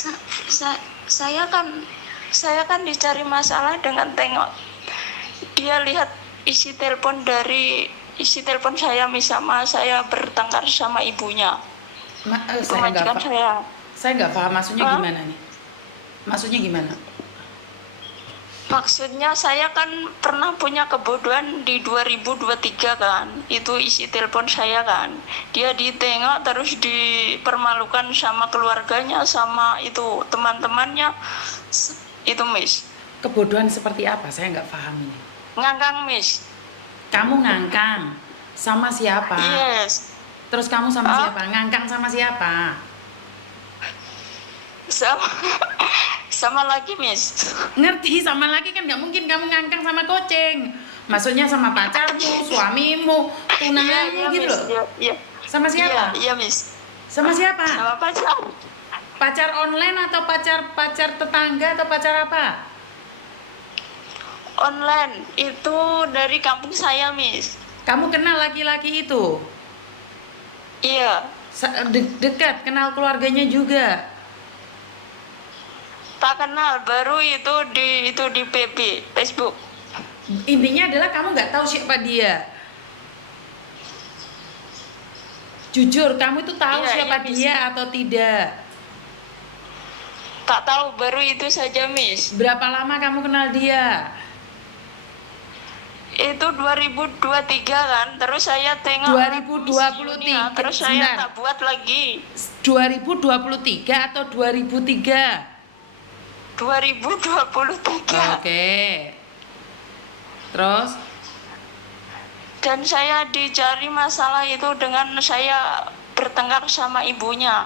Sa- sa- saya kan saya kan dicari masalah dengan tengok dia lihat isi telepon saya, sama saya bertengkar sama ibunya. Itu Saya nggak majikan saya. saya nggak paham maksudnya Hah? gimana nih? Maksudnya gimana? Maksudnya saya kan pernah punya kebodohan di 2023 kan. Itu isi telepon saya kan. Dia ditengok terus dipermalukan sama keluarganya, sama itu teman-temannya. Itu Miss. Kebodohan seperti apa? Saya nggak paham ini. Ngangkang Miss. Kamu ngangkang sama siapa? Yes. Terus kamu sama Hah? siapa? Ngangkang sama siapa? Sama sama lagi Miss. Ngerti, sama lagi kan nggak mungkin kamu ngangkang sama kucing. Maksudnya sama pacarmu, suamimu, tunanganmu gitu Miss. loh. Iya, iya. Sama siapa? Iya, Miss. Sama siapa? Sama pacar. Pacar online atau pacar tetangga atau pacar apa? Online. Itu dari kampung saya, Miss. Kamu kenal laki-laki itu? Iya. Dekat, kenal keluarganya juga. Tak kenal, baru itu di PB, Facebook. Intinya adalah kamu nggak tahu siapa dia. Jujur, kamu itu tahu Iya, siapa iya, Miss. dia atau tidak? Tak tahu, baru itu saja, Miss. Berapa lama kamu kenal dia? Itu 2023 kan, terus saya tengok 2023, terus saya sebentar. tak buat lagi. 2023 atau 2003? 2023. Oke. Terus? Dan saya dicari masalah itu dengan saya bertengkar sama ibunya.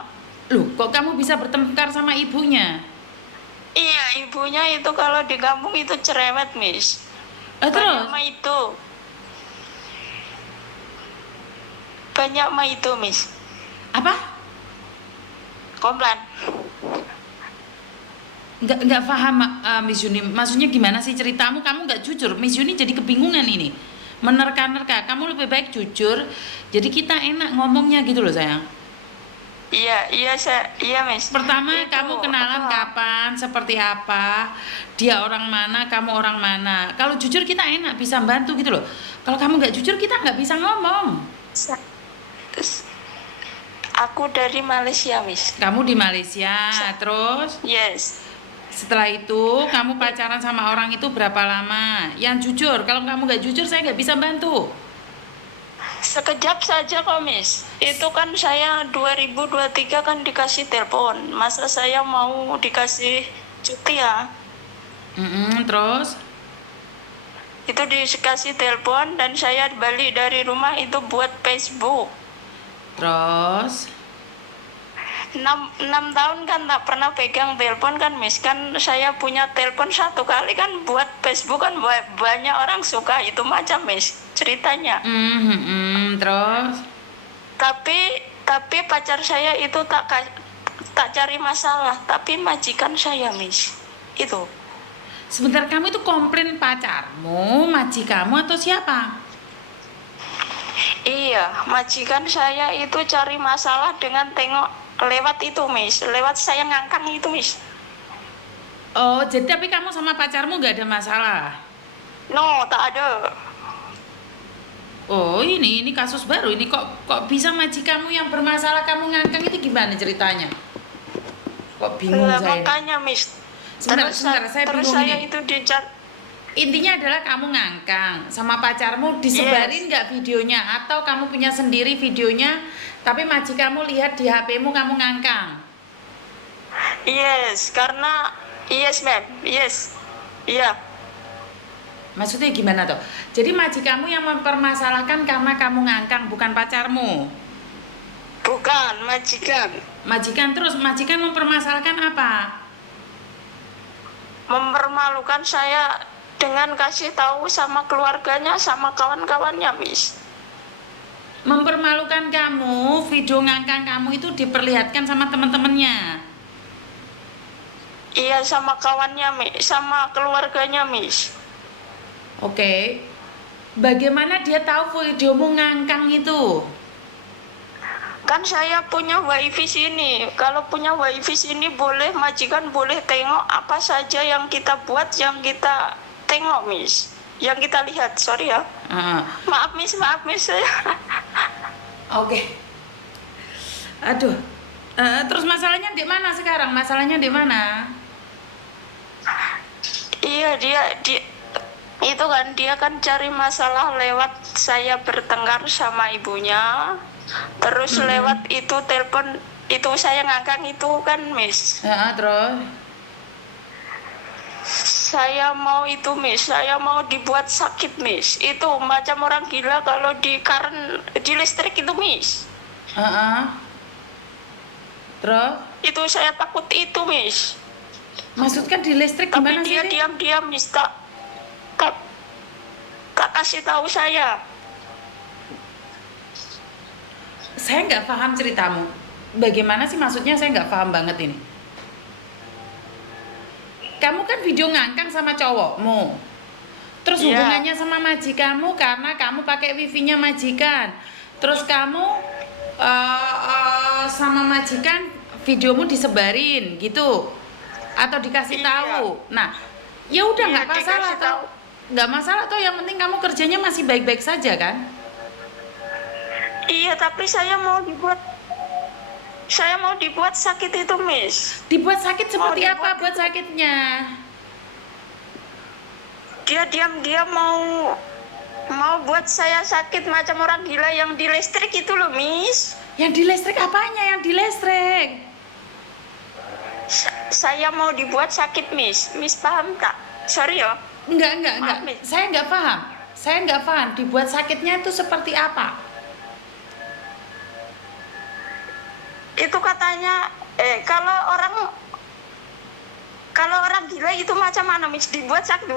Loh, kok kamu bisa bertengkar sama ibunya? Iya, ibunya itu kalau di kampung itu cerewet, Miss. Terus? Banyak mah itu, Miss. Apa? Komplain. Nggak paham, Miss Yuni. Maksudnya gimana sih ceritamu? Kamu nggak jujur. Miss Yuni jadi kebingungan ini. Menerka-nerka. Kamu lebih baik jujur. Jadi kita enak ngomongnya gitu loh, sayang. Iya, Miss. Pertama, Itu, kamu kenalan kapan, seperti apa, dia orang mana, kamu orang mana. Kalau jujur kita enak, bisa bantu gitu loh. Kalau kamu nggak jujur, kita nggak bisa ngomong. Aku dari Malaysia, Miss. Kamu di Malaysia, terus Yes. setelah itu kamu pacaran sama orang itu berapa lama? Yang jujur, kalau kamu nggak jujur saya nggak bisa bantu. Sekejap saja kok, Miss. Itu kan saya 2023 kan dikasih telepon. Masa saya mau dikasih cuti ya? Terus? Itu dikasih telepon dan saya balik dari rumah itu buat Facebook. Terus? 6 tahun kan tak pernah pegang telepon kan, Miss. Kan saya punya telepon satu kali kan buat Facebook kan banyak orang suka itu macam, Miss, ceritanya. Terus? Tapi pacar saya itu tak cari masalah, tapi majikan saya, Miss. Itu. Sebentar, kamu itu komplain pacarmu, majikanmu atau siapa? Iya, majikan saya itu cari masalah dengan tengok lewat itu, Miss. Lewat saya ngangkang itu, Miss. Oh, jadi tapi kamu sama pacarmu nggak ada masalah? No, tak ada. Oh, ini kasus baru. Ini kok bisa majikanmu yang bermasalah kamu ngangkang itu gimana ceritanya? Kok bingung Lah, saya. makanya, Miss. Sebentar, saya Terus bingung saya ini. itu dicat. Intinya adalah kamu ngangkang sama pacarmu, disebarin nggak videonya atau kamu punya sendiri videonya tapi majikanmu lihat di HP-mu kamu ngangkang? Yes, karena yes, ma'am. Yes. Iya. Maksudnya gimana tuh? Jadi majikanmu yang mempermasalahkan karena kamu ngangkang, bukan pacarmu? Bukan, majikan. Majikan, terus majikan mempermasalahkan apa? Mempermalukan saya dengan kasih tahu sama keluarganya, sama kawan-kawannya, Miss. Mempermalukan kamu, video ngangkang kamu itu diperlihatkan sama teman-temannya? Iya, sama kawannya, Miss, sama keluarganya, Miss. Oke. Bagaimana dia tahu videomu ngangkang itu? Kan saya punya wifi sini. Kalau punya wifi sini boleh, majikan boleh tengok apa saja yang kita buat, yang kita tengok, Miss. Yang kita lihat, sorry ya. Maaf, Miss, saya. Oke. Aduh. Terus masalahnya di mana sekarang? Masalahnya di mana? Iya, dia itu kan dia kan cari masalah lewat saya bertengkar sama ibunya. Terus lewat itu telepon itu saya ngangkang itu kan, Miss. Terus Saya mau itu, Miss. Saya mau dibuat sakit, Miss. Itu macam orang gila kalau di listrik itu, Miss. Terus Itu saya takut itu, Miss. maksudnya di listrik Tapi gimana sih? dia diam-diam, Miss. Tak kasih tahu saya. Saya nggak paham ceritamu. Bagaimana sih maksudnya? Saya nggak paham banget ini. Kamu kan video ngangkang sama cowokmu. Terus Iya. hubungannya sama majikanmu karena kamu pakai wifi-nya majikan. Terus kamu sama majikan videomu disebarin gitu atau dikasih Iya. tahu. Nah, ya udah Iya, nggak masalah dikasih toh. tahu. Nggak masalah toh, yang penting kamu kerjanya masih baik-baik saja kan? Iya, tapi saya mau dibuat sakit itu, Miss. Dibuat sakit seperti dibuat apa buat sakitnya? Dia diam-diam mau buat saya sakit macam orang gila yang di listrik itu loh, Miss. Yang di listrik apanya yang di listrik? Saya mau dibuat sakit, Miss. Miss paham tak? Sorry ya. Enggak. Maaf, Miss. Saya nggak paham. Saya nggak paham. Dibuat sakitnya itu seperti apa? Itu katanya kalau orang gila itu macam mana, Miss? Dibuat sakit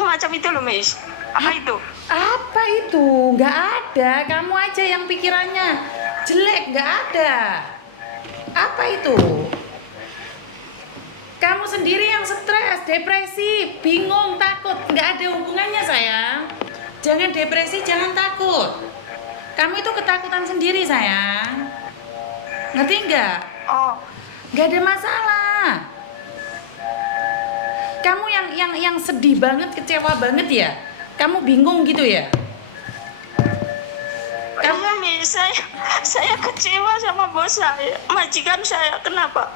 macam itu loh, Miss. Apa itu? Apa itu? Nggak ada. Kamu aja yang pikirannya jelek. Nggak ada. Apa itu? Kamu sendiri yang stres, depresi, bingung, takut. Nggak ada hubungannya, sayang. Jangan depresi, jangan takut. Kamu itu ketakutan sendiri, sayang. Ngerti nggak? Oh, Nggak ada masalah. Kamu yang sedih banget, kecewa banget ya? Kamu bingung gitu ya? iya, Miss. Saya kecewa sama bos saya, majikan saya. Kenapa?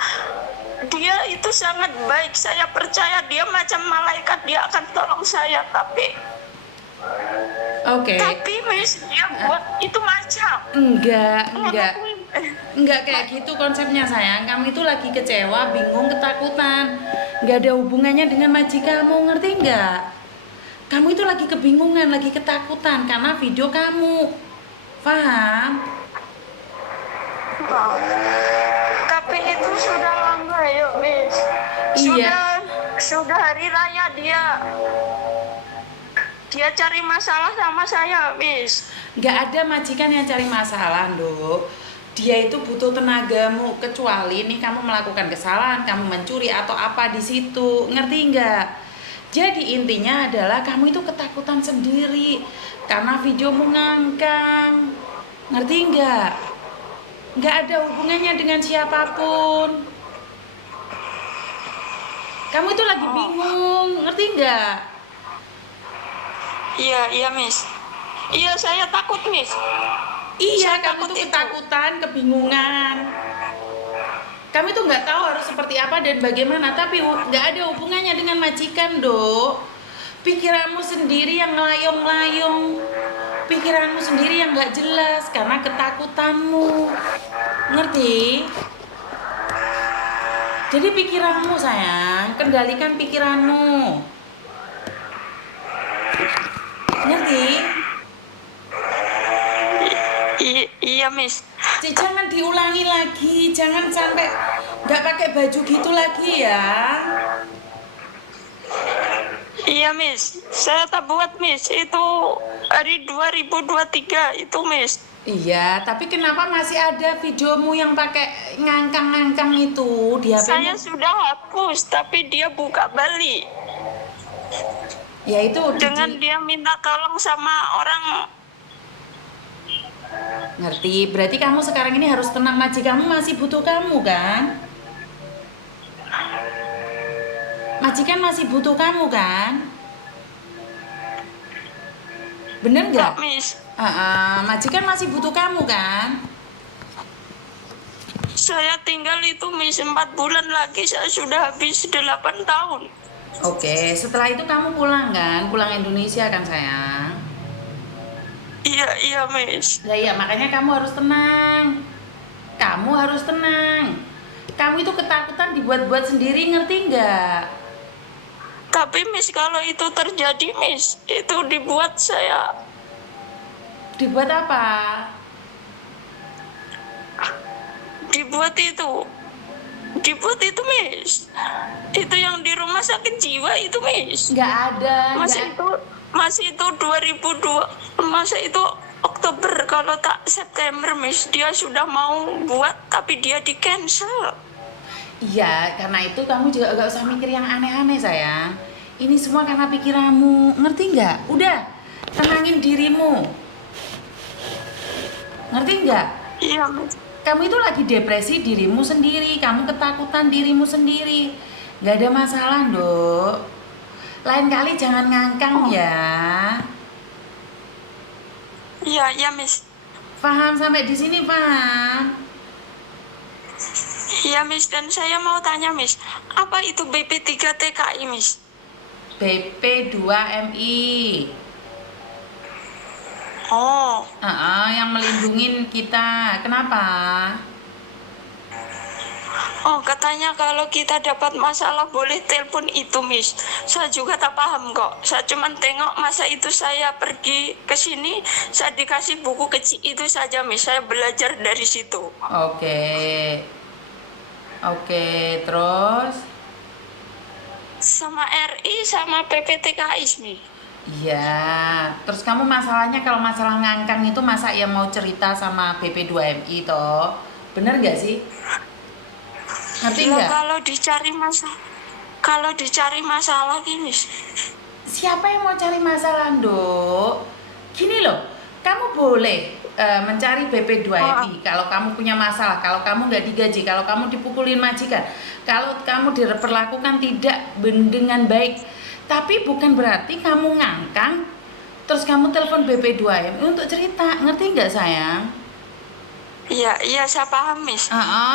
Dia itu sangat baik. Saya percaya dia macam malaikat. Dia akan tolong saya. Tapi Oke. Miss, dia buat itu macam. Enggak kayak gitu konsepnya, sayang. Kamu itu lagi kecewa, bingung, ketakutan. Enggak ada hubungannya dengan majikanmu, ngerti enggak? Kamu itu lagi kebingungan, lagi ketakutan karena video kamu. Paham? Tapi itu sudah lama ya, Miss. Iya. Sudah hari raya dia cari masalah sama saya, Miss. Nggak ada majikan yang cari masalah, Nduk. Dia itu butuh tenagamu, kecuali nih kamu melakukan kesalahan, kamu mencuri atau apa di situ, ngerti nggak? Jadi intinya adalah kamu itu ketakutan sendiri karena videomu ngangkang, ngerti nggak? Nggak ada hubungannya dengan siapapun. Kamu itu lagi bingung, ngerti nggak? Iya, Miss. Iya, saya takut, Miss. Iya, Saya kamu takut tuh itu. ketakutan, kebingungan. Kamu itu nggak tahu harus seperti apa dan bagaimana, tapi nggak ada hubungannya dengan majikan, Dok. Pikiranmu sendiri yang ngelayong-layong, pikiranmu sendiri yang nggak jelas karena ketakutanmu, ngerti? Jadi pikiranmu, sayang, kendalikan pikiranmu, ngerti? Iya, Miss. Jangan diulangi lagi, jangan sampai nggak pakai baju gitu lagi ya. Iya, Miss. Saya tak buat, Miss. Itu hari 2023 itu, Miss. Iya, tapi kenapa masih ada videomu yang pakai ngangkang-ngangkang itu di Saya HP-mu? sudah hapus, tapi dia buka balik. Ya itu Dengan dia minta tolong sama orang Ngerti? Berarti kamu sekarang ini harus tenang, majikanmu masih butuh kamu kan? Majikan masih butuh kamu kan? Bener nggak? Kak Miss, Majikan masih butuh kamu kan? saya tinggal itu Miss 4 bulan lagi saya sudah habis 8 tahun. Oke, setelah itu kamu pulang kan? Pulang Indonesia kan sayang? Iya, iya Miss. Ya iya, makanya kamu harus tenang. Kamu harus tenang. Kamu itu ketakutan dibuat-buat sendiri, ngerti nggak? Tapi Miss kalau itu terjadi Miss, itu dibuat saya, Dibuat apa? dibuat itu. Dibuat itu Miss. Itu yang di rumah sakit jiwa itu Miss. Nggak ada. Masih itu 2002, masa itu Oktober kalau tak September Miss, dia sudah mau buat tapi dia di cancel. Iya, karena itu kamu juga gak usah mikir yang aneh-aneh sayang. Ini semua karena pikiranmu, ngerti nggak? Udah, tenangin dirimu. Ngerti nggak? Iya Miss. Kamu itu lagi depresi dirimu sendiri, kamu ketakutan dirimu sendiri. Gak ada masalah, Dok. Lain kali jangan ngangkang ya. Iya, iya Miss. Paham sampai di sini, paham? Iya Miss, dan saya mau tanya Miss, apa itu BP3 TKI Miss? BP2MI. Oh, Yang melindungin kita. Kenapa? oh katanya kalau kita dapat masalah boleh telepon itu Miss. Saya juga tak paham kok. Saya cuma tengok masa itu saya pergi ke sini, saya dikasih buku kecil itu saja Miss. Saya belajar dari situ. Oke. Oke, terus? Sama RI sama PPTKI Miss. Iya. Terus kamu masalahnya kalau masalah ngangkang itu masa ya mau cerita sama BP2MI toh? Bener nggak sih? Ngerti Lah, nggak? kalau dicari masalah gini. Siapa yang mau cari masalah, Dok? Gini loh, kamu boleh mencari BP2MI kalau kamu punya masalah, kalau kamu nggak digaji, kalau kamu dipukulin majikan, kalau kamu diperlakukan tidak dengan baik. Tapi bukan berarti kamu ngangkang, terus kamu telepon BP2MI untuk cerita, ngerti nggak sayang? Iya, iya saya paham Miss.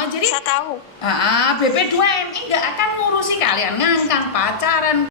Jadi Saya tahu. BP2MI nggak akan ngurusi kalian ngangkang pacaran